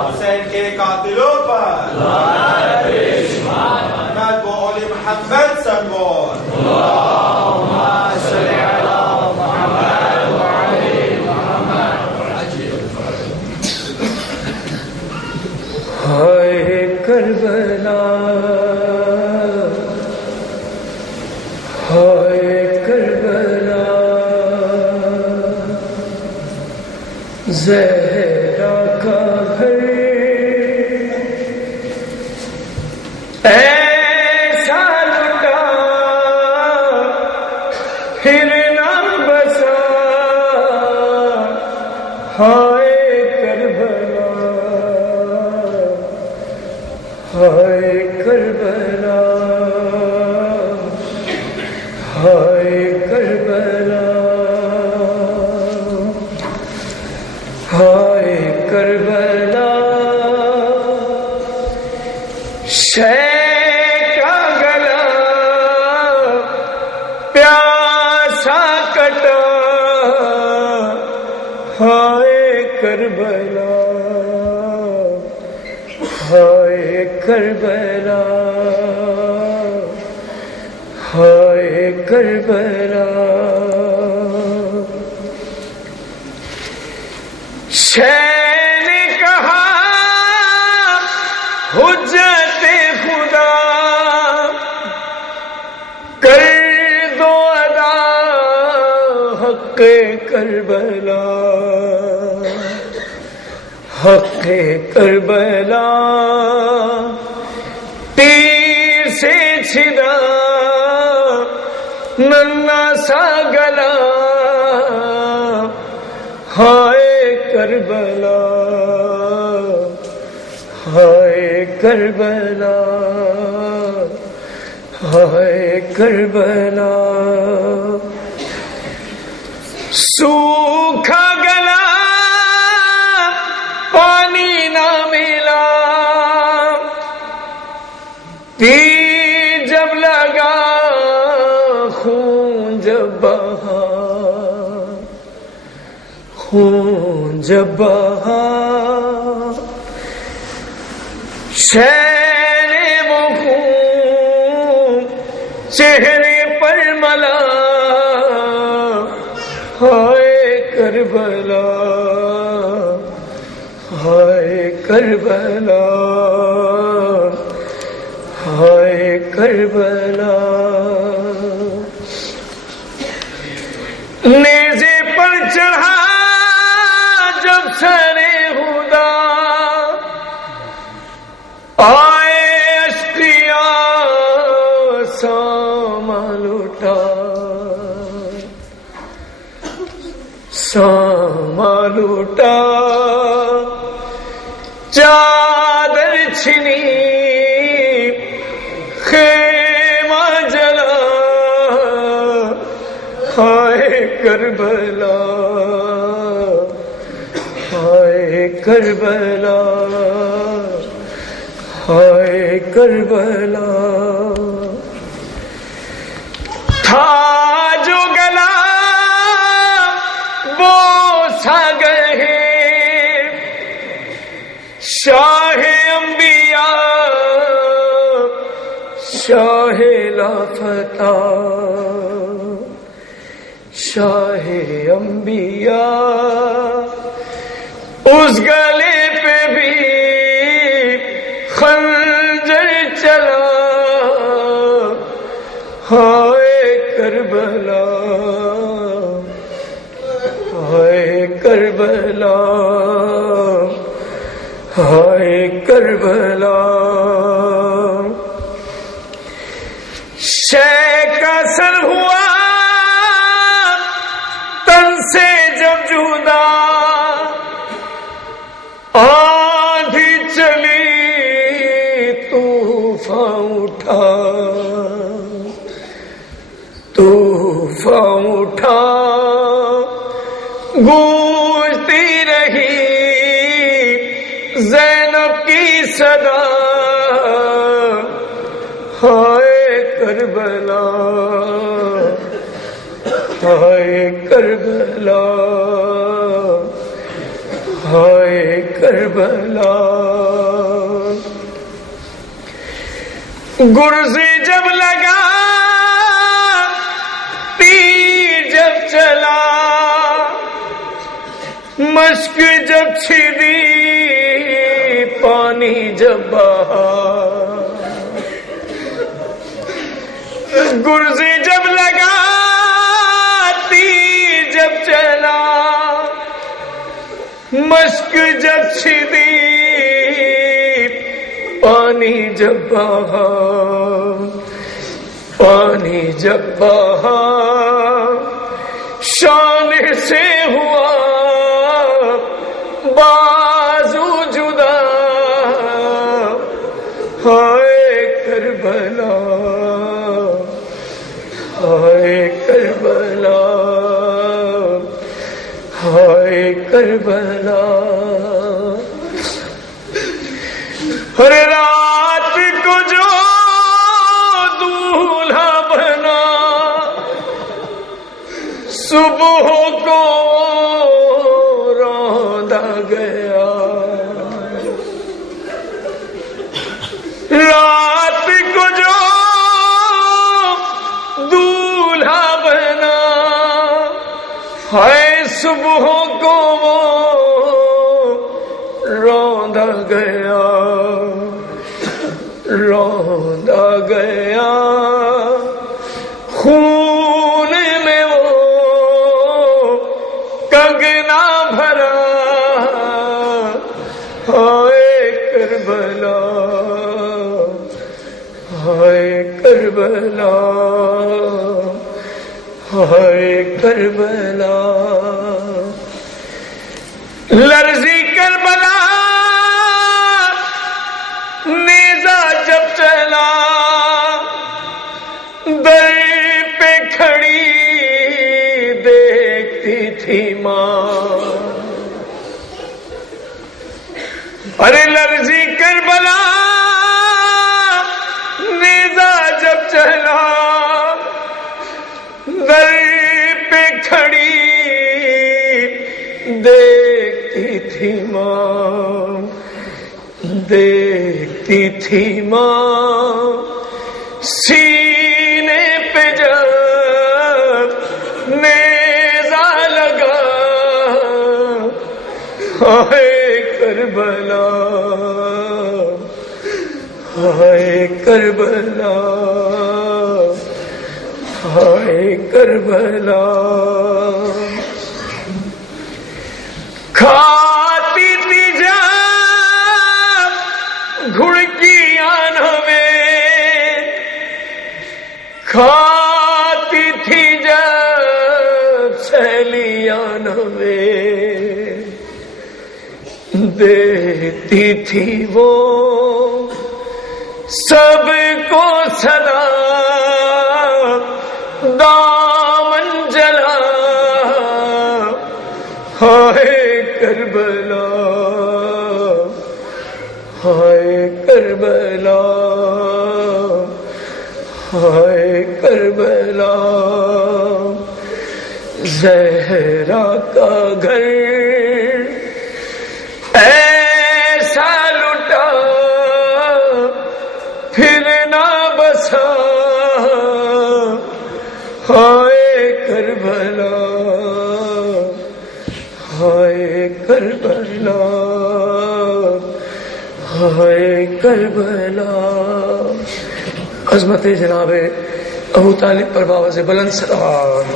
حسین کے قاتلوں پر محمد و آل محمد سرور ہائے کربلا ہائے کربلا زہرا کا گھر ایسا لٹا پھر نہ بسا ہائے کربلا ہائے کربلا ہائے کربلا ہائے کربلا شے کا گلا پیاسا کٹا ہائے کربلا ہائے کربلا ہائے کربلا شے نے کہا حجت خدا کر دو ادا حق کربلا حق کربلا تیر سے چھدا ننا سا گلا ہائے کربلا ہائے کربلا ہائے کربلا سوکھا گلا پانی نہ ملا تیر جب لگا خون جب بہا خون جب بہا شہر وہ خون چہرے پر ملا ہائے کربلا ہائے کربلا ہائے کربلا نیزے پر چڑھا جب سرے ہدا آئے اشقیاء ساما لوٹا ساما لوٹا چادر چھنی خیمہ جلا ہائے کربلا ہائے کربلا ہائے کربلا تھا جو گلا وہ ساگر ہے شاہ انبیاء شاہ لافتہ شاہ انبیاء اس گلے پہ بھی خنجر چلا ہائے کربلا ہائے کربلا ہائے کربلا شے کا سر ہوا تن سے جب جدا آندھی چلی طوفان اٹھا طوفان اٹھا گونجتی رہی زینب کی صدا ہائے کربلا ہائے کربلا ہائے کربلا گرز جب لگا تیر جب چلا مشک جب چھڑی پانی جب بہا گرز جب لگا تیر جب چلا مشک جب چھڑی پانی جب بہا پانی جب بہا شان سے ہوا بازو جدا ہائے کربلا ہائے کربلا ہائے کربلا ہر رات کو جو دولہا بنا صبح کو روندا گیا رات کو جو دولہا بنا ہے صبح کو روندا گیا روندا گیا خون میں وہ کنگنا بھرا ہائے کربلا ہائے کربلا ہائے کربلا لرزی کربلا نیزہ جب چلا در پہ کھڑی دیکھتی تھی ماں ارے لرزی کربلا نیزہ جب چلا در پہ کھڑی دیکھتی تھی ماں دیکھتی تھی ماں سینے پہ جب نیزہ لگا ہائے کربلا ہائے کربلا ہائے کربلا کھاتی تھی جب گھڑکیاں میں کھاتی تھی جب سیلیاں میں دیتی تھی وہ سب کو صدا دامن جلا ہائے کربلا ہائے کربلا ہائے کربلا زہرا کا گھر ایسا لٹا پھر نہ بسا ہائے کربلا ہائے کربلا ہائے کربلا عظمت جناب ابو طالب پر باوز بلند صلوات